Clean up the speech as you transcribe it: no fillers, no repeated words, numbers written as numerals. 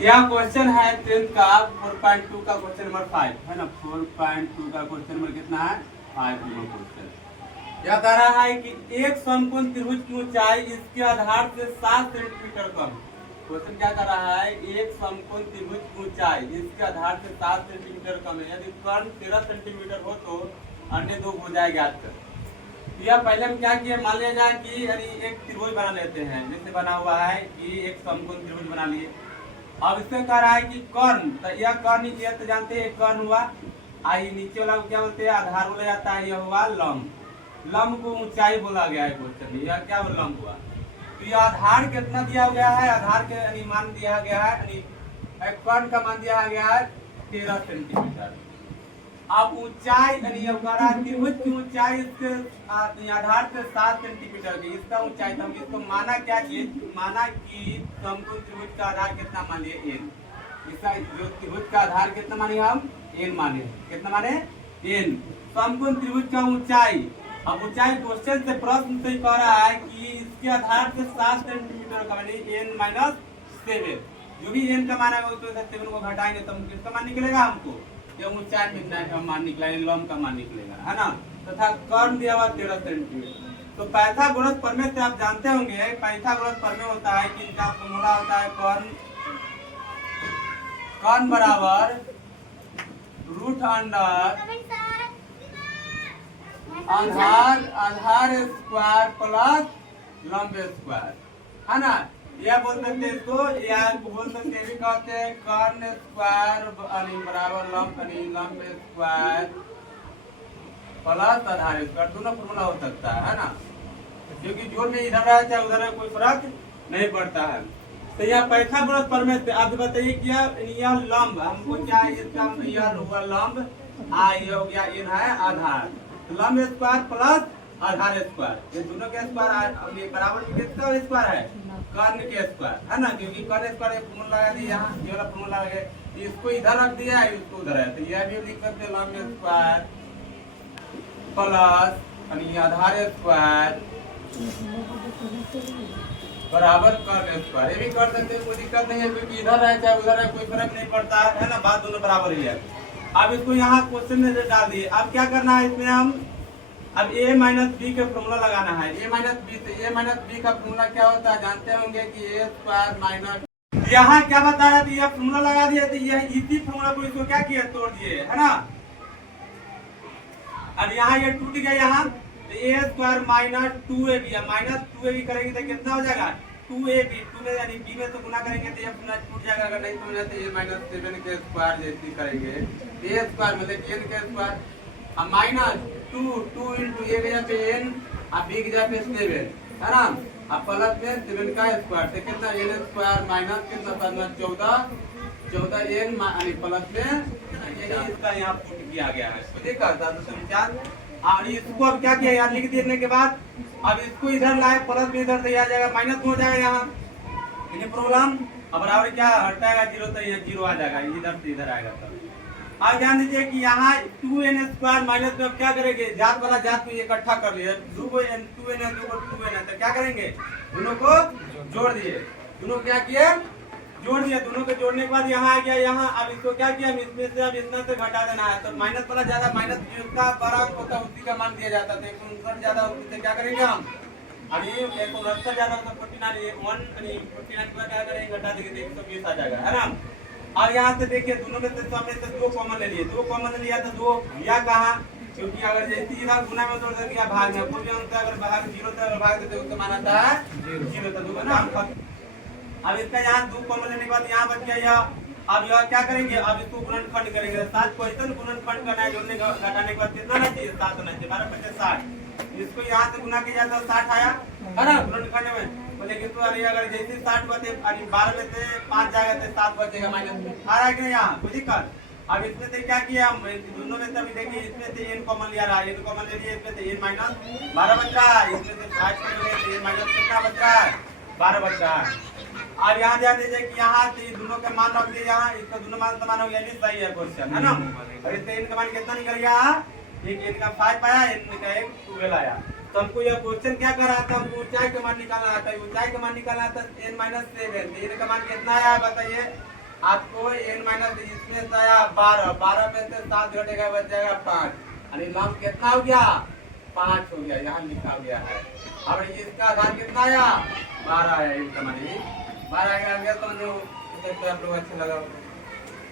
यह क्वेश्चन है 10th का 4.2 का क्वेश्चन नंबर 5 है ना। 4.2 का क्वेश्चन नंबर कितना है 5 नंबर क्वेश्चन। यह कह रहा है कि एक समकोण त्रिभुज की ऊंचाई इसके आधार से 7 सेंटीमीटर कम। क्वेश्चन क्या कर रहा है, एक समकोण त्रिभुज की ऊंचाई इसके आधार से 7 सेंटीमीटर कम है। यदि कर्ण 13 सेंटीमीटर हो तो अन्य दो भुजाएं ज्ञात कर। यह पहले हम क्या किए, मान लिया जाए कि एक त्रिभुज बना लेते हैं। जैसे बना हुआ है कि एक समकोण त्रिभुज बना लिए। अब इसमें कह रहा है कि कर्ण, तो यह कर्ण ये तो जानते हैं कर्ण हुआ। आई नीचे वाला को क्या बोलते हैं, आधार बोला जाता है। यह हुआ लंब। लंब को ऊंचाई बोला गया है क्वेश्चन में। यह क्या लंब हुआ। तो यह आधार कितना दिया गया है, आधार के मान दिया गया है, कर्ण का मान दिया गया है 13 सेंटीमीटर। अब ऊंचाई त्रिभुज की ऊंचाई इसके आधार से 7 सेंटीमीटर की इसका ऊंचाई। तो हम इसको माना क्या किए, माना कि समकोण त्रिभुज का आधार कितना मान लिए एन। इसका जो त्रिभुज का आधार कितना माने हम एन माने। कितना माने एन। समकोण त्रिभुज का ऊंचाई, अब ऊंचाई क्वेश्चन से प्रश्न से कह रहा है कि इसके आधार से 7 सेंटीमीटर का माने एन माइनस 7। जो भी एन का मान है उसको 7 को घटाएंगे तो किसका मान निकलेगा, हमको जब ऊंचाई कितना का मान निकलेगा, लंब का मान निकलेगा, है ना। तथा कर्ण दिया हुआ 13 सेंटीमीटर। तो पाइथागोरस प्रमेय से आप जानते होंगे, पाइथागोरस प्रमेय होता है कि इनका फॉर्मूला होता है कर्ण बराबर रूट अंडर आधार स्क्वायर प्लस लंब स्क्वायर, है ना। यह बोल सकते हैं इसको, या बोल सकते हैं भी कहते हैं कर्ण स्क्वायर बराबर लंब स्क्वायर प्लस आधार स्क्वायर। दोनों फॉर्मूला हो सकता है ना, क्योंकि जोड़ में इधर है चाहे उधर है कोई फर्क नहीं पड़ता है। तो यह पाइथागोरस प्रमेय से आप बताइए कि यह लंब हमको क्या इसका यह हुआ लंब, ये हो गया इन है आधार। तो लंब स्क्वायर प्लस आधार स्क्वायर, ये दोनों के स्क्वायर बराबर किसका स्क्वायर है, कर्ण के स्क्वायर, है ना। क्योंकि कर्ण स्क्वायर फॉर्मूला लगा दिया, यहाँ ये वाला फॉर्मूला लगा, इसको इधर रख दिया है, इसको उधर है। तो यह भी लिख सकते हैं लंब स्क्वायर प्लस आधार स्क्वायर बराबर कर्ण स्क्वायर। ये भी कर सकते हैं, कोई दिक्कत नहीं है, क्योंकि इधर है चाहे उधर है कोई फर्क नहीं पड़ता है ना, बात दोनों बराबर ही है। अब इसको यहाँ क्वेश्चन में डाल दिए। अब क्या करना है इसमें, हम अब a माइनस बी का फॉर्मूला लगाना है। a माइनस बी, तो a माइनस बी का फॉर्मूला क्या होता है जानते होंगे कि a स्क्वायर माइनस, यहाँ क्या बता रहा था, यह फॉर्मूला लगा दिया। तो यह इसी फॉर्मूला को इसको क्या किया, तोड़ दिए, है ना। अब यहाँ ये टूट गया, यहाँ तो a square minus 2ab, minus 2ab करेंगे तो कितना हो जाएगा 2ab। 2 में यानी b में तो गुना करेंगे तो यह टूट जाएगा, अगर नहीं तो a माइनस 7 के स्क्वायर जैसे करेंगे a स्क्वायर मतलब n के स्क्वायर, अब माइनस 2 इंटू a गया पे n, अब b गया पे 7, है ना। अब प्लस में 7 का स्क्वायर तो कितना n स्क्वायर माइनस कितना 14 n प्लस में इसका यहाँ पुट किया गया है। तो देखा और इसको अब क्या किया, यहाँ लिख देने के बाद अब इसको इधर लाए, प्लस में इधर से आ जाएगा माइनस हो जाएगा यहाँ, ये प्रॉब्लम। अब बराबर क्या हटाएगा 0, तो ये 0 आ जाएगा, इधर से इधर आएगा। तब अब ध्यान दीजिए कि यहाँ 2n स्क्वायर माइनस में अब क्या करेंगे, जात वाला जात को इकट्ठा कर लिया, 2n 2n है, 2n है, तो क्या करेंगे दोनों को जोड़ दिए। दोनों क्या किए, जोड़ दिया। दोनों को जोड़ने के बाद यहाँ आ गया, यहाँ अब इसको क्या किया, इसमें से अब इतना से घटा देना है। तो माइनस वाला ज्यादा, माइनस जिसका बड़ा होता है उसी का मान दिया जाता है। 159 ज्यादा उससे क्या करेंगे हम, अभी 169 ज्यादा होता 49 का क्या करेंगे, घटा देंगे 120 आ जाएगा, है ना। और यहाँ से देखिए दोनों में से सामने से 2 कॉमन ले लिए, 2 कॉमन ले लिया तो 2 या कहा, क्योंकि अगर जैसे इधर गुना में तोड़ दिया भाग में, कोई भी अंक अगर भाग 0 से भाग देते उसको माना था 0, तो 2 का काम खत्म। अब इसका यहाँ 2 कॉमन लेने के बाद यहाँ बच गया यह। अब यह क्या करेंगे, अब इसको गुणनखंड करेंगे। 7 को ऐसा गुणनखंड करना है, जोड़ने घटाने के बाद कितना ना चाहिए 7 होना चाहिए, 12 × 60। इसको यहाँ से गुना किया जाता है 60 आया, है ना गुणनखंड में। बोले कि तो अगर जैसे 60 बचे 12 में से 5 जाएगा तो 7 बचेगा माइनस में, आ रहा है कि नहीं यहाँ कोई दिक्कत। अब इसमें से क्या किया हम, दोनों में से देखिए इसमें से n कॉमन लिया रहा है, n कॉमन ले लिए, इसमें से n माइनस 12 बच रहा है, इसमें से 5 को ले लिए n माइनस कितना बच रहा है 12 बच रहा है। अब यहाँ ध्यान दीजिए कि यहाँ से दोनों का मान रख दिए, यहाँ इसका दोनों मान समान हो गया, सही है क्वेश्चन, है ना। और इससे n का मान कितना निकल गया, एक n का 5 आया, n का एक 12 आया। तो हमको यह क्वेश्चन क्या कर रहा था, हमको ऊंचाई का मान निकालना था। ऊंचाई का मान निकालना था n - 7, n का मान कितना आया बताइए, आपको n माइनस इसमें से आया 12, 12 में से 7 घटेगा बच जाएगा 5, यानी लॉन्ग कितना हो गया 5 हो गया, यहाँ लिखा गया है। अब इसका आधार कितना आया 12 आया, 12 आ गया। तो जो आप लोग अच्छा लगा।